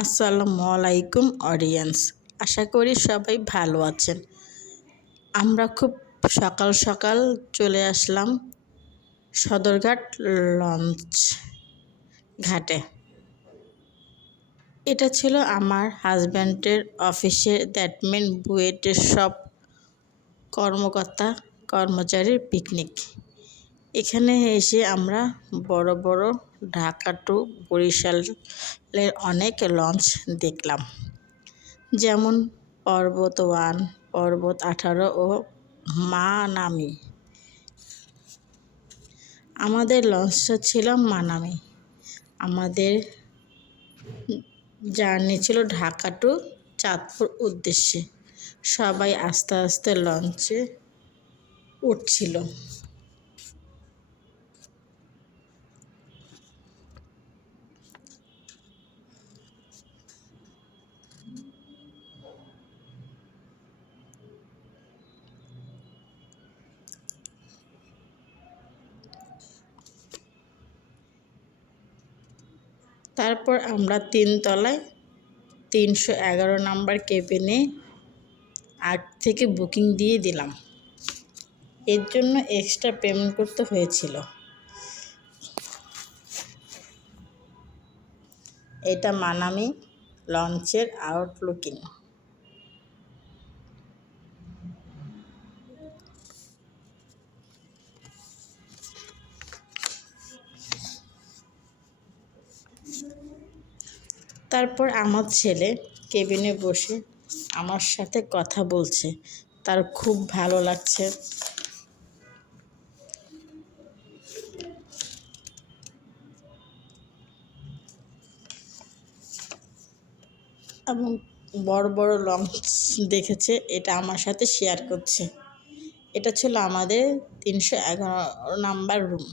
আসসালামু আলাইকুম অডিয়েন্স আশা করি সবাই ভালো আছেন। আমরা খুব সকাল সকাল চলে আসলাম সদরঘাট লঞ্চ ঘাটে। এটা ছিল আমার হাজব্যান্ডের অফিসে দ্যাট মিন বুয়েটের সব কর্মকর্তা, কর্মচারীর পিকনিক। এখানে এসে আমরা বড় বড় ঢাকা টু বরিশালের অনেক লঞ্চ দেখলাম। যেমন পর্বত ওয়ান, পর্বত আঠারো ও মানামি। আমাদের লঞ্চটা ছিল মানামি। আমাদের জার্নি ছিল ঢাকা টু চাঁদপুর উদ্দেশ্যে। সবাই আস্তে আস্তে লঞ্চে উঠছিল। তারপর আমরা তিনতলায় তিনশো এগারো নাম্বার কেবিনে আগ থেকে বুকিং দিয়ে দিলাম। এর জন্য এক্সট্রা পেমেন্ট করতে হয়েছিল। এটা মানামি লঞ্চের আউটলুকিং। তারপর আমার ছেলে কেবিনে বসে আমার সাথে কথা বলছে। তার খুব ভালো লাগছে। এবং বড় বড় লঞ্চ দেখেছে, এটা আমার সাথে শেয়ার করছে। এটা ছিল আমাদের তিনশো এগারো নাম্বার রুম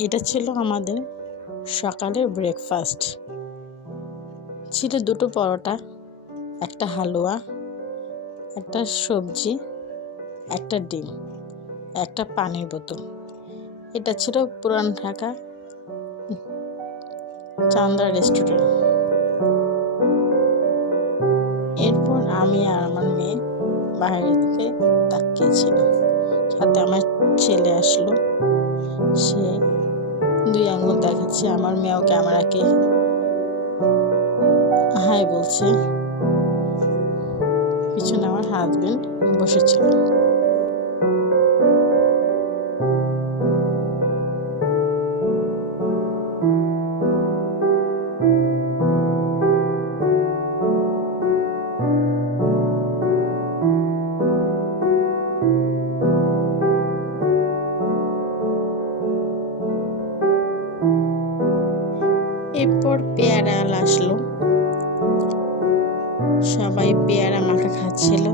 এটা ছিল আমাদের সকালের ব্রেকফাস্ট ছিল দুটো পরোটা, একটা হালুয়া, একটা সবজি, একটা ডিম, একটা পানির বোতল। এটা ছিল পুরান ঢাকা চান্দা রেস্টুরেন্ট এরপর আমি আর আমার মেয়ে বাইরে দিকে তাকিয়েছিলাম। সাথে আমার ছেলে আসলো। সে দুই আঙুল দেখাচ্ছে আমার মেয়েও ক্যামেরাকে হাই বলছে। পিছনে আমার হাজবেন্ড বসেছিল। পেয়ারা আসলো। সবাই পেয়ারা মাখা খাচ্ছিল।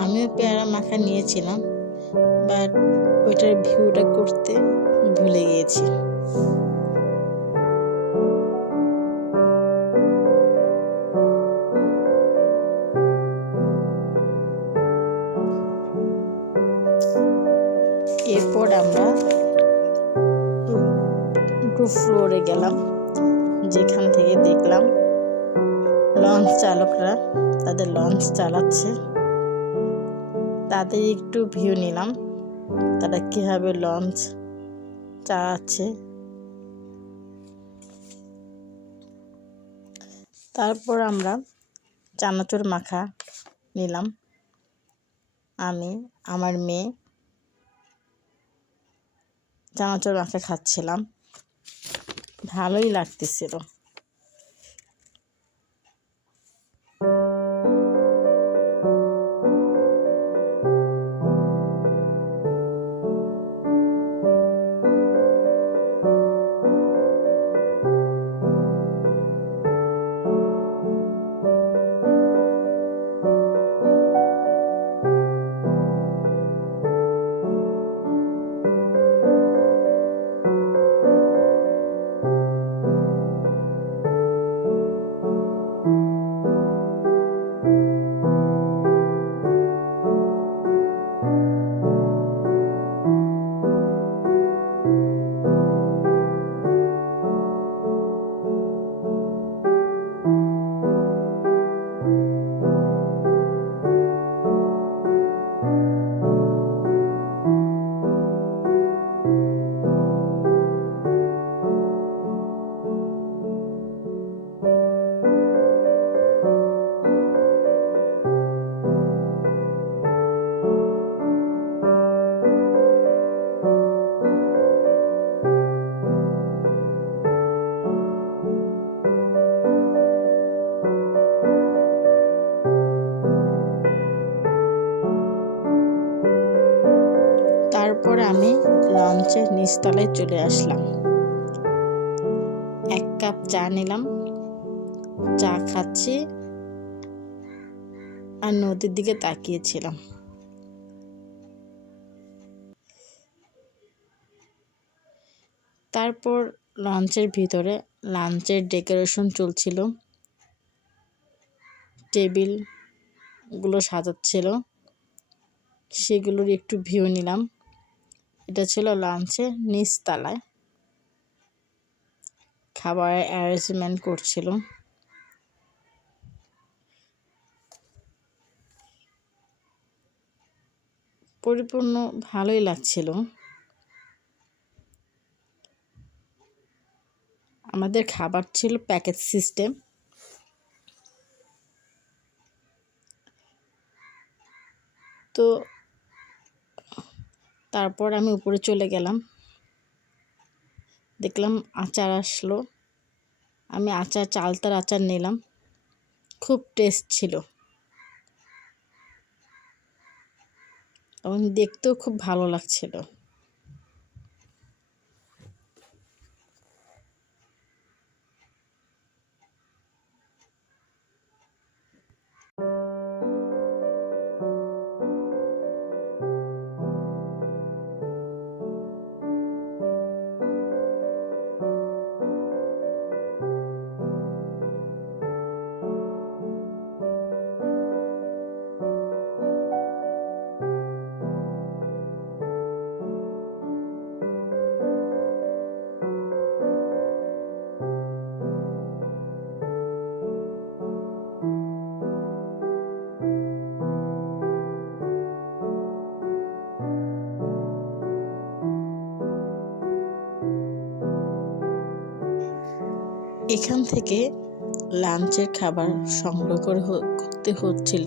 আমিও পেয়ারা মাখা নিয়েছিলাম বাট ওইটার ভিউটা করতে ভুলে গিয়েছি। এরপর আমরা ফ্লোরে গেলাম, যেখান থেকে দেখলাম লঞ্চ চালকরা তাদের লঞ্চ চালাচ্ছে। তাদের একটু ভিউ নিলাম, তারা কীভাবে লঞ্চ চালাচ্ছে। তারপর আমরা চানাচুর মাখা নিলাম। আমি, আমার মেয়ে, চানাচুর মাখা খাচ্ছিলাম। ভালোই লাগতেছিল। লঞ্চের নিচতলায় চলে আসলাম। এক কাপ চা নিলাম। চা খাচ্ছি আর নদীর দিকে তাকিয়েছিলাম। তারপর লঞ্চের ভিতরে লাঞ্চের ডেকোরেশন চলছিল। টেবিলগুলো সাজাচ্ছিল। সেগুলোর একটু ভিউ নিলাম। এটা ছিল লাঞ্চে নিচতলায়। খাবারের অ্যারেঞ্জমেন্ট করছিল পরিপূর্ণ ভালোই লাগছিল। আমাদের খাবার ছিল প্যাকেজ সিস্টেম তো তারপর আমি উপরে চলে গেলাম। দেখলাম আচার আসলো। আমি আচার, চালতার আচার নিলাম। খুব টেস্ট ছিল। এবং দেখতেও খুব ভালো লাগছিল। এখান থেকে লাঞ্চের খাবার সংগ্রহ করে করতে হচ্ছিল।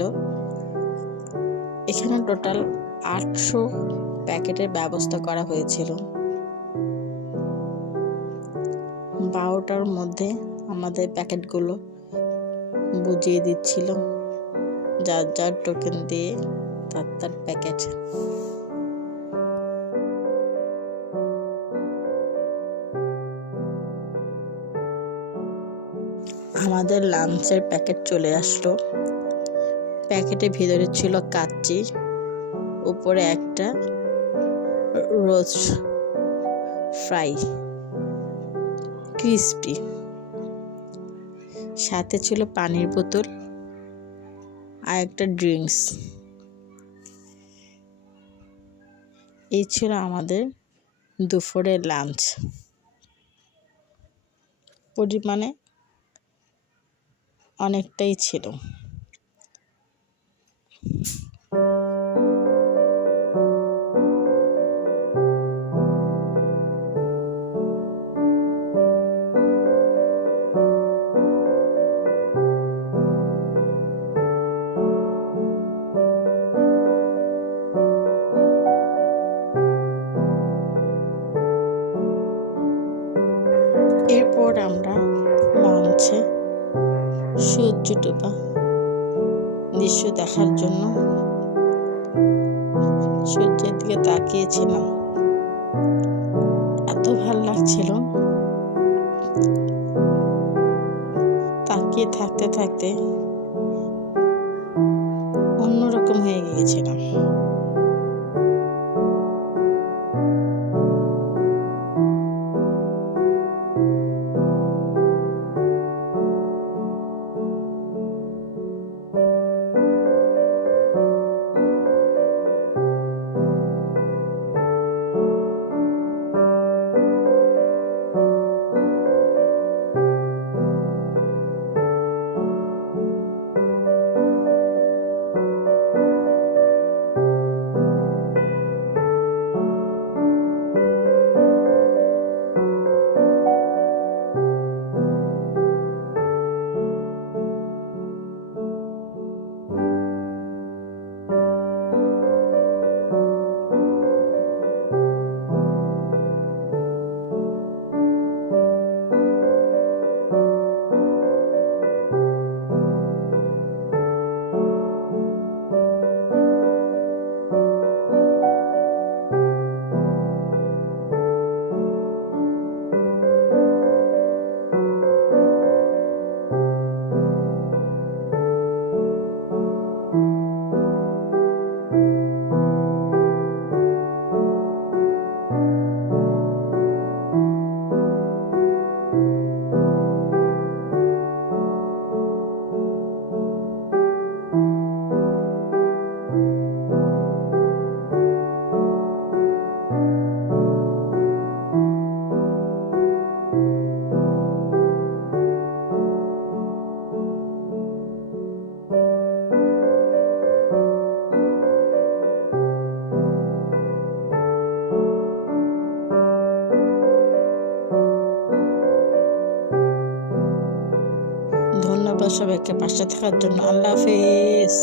এখানে টোটাল আটশো প্যাকেটের ব্যবস্থা করা হয়েছিল। বারোটার মধ্যে আমাদের প্যাকেটগুলো বুঝিয়ে দিচ্ছিল। যার যার টোকেন দিয়ে তার তার প্যাকেট আমাদের লাঞ্চের প্যাকেট চলে আসলো। প্যাকেটের ভিতরে ছিল কাচ্চি, উপরে একটা রোস্ট ফ্রাই ক্রিসপি সাথে ছিল পানির বোতল আর একটা ড্রিঙ্কস এই ছিল আমাদের দুপুরের লাঞ্চ পরিমাণে অনেকটাই ছিল। এরপর আমরা সূর্য ডোবা দৃশ্য দেখার জন্য সূর্যের দিকে তাকিয়েছিলাম। এত ভালো লাগছিল। তাকিয়ে থাকতে থাকতে অন্যরকম হয়ে গিয়েছিলাম। সবাইকে পাশে থাকার জন্য আল্লাহ হাফিজ।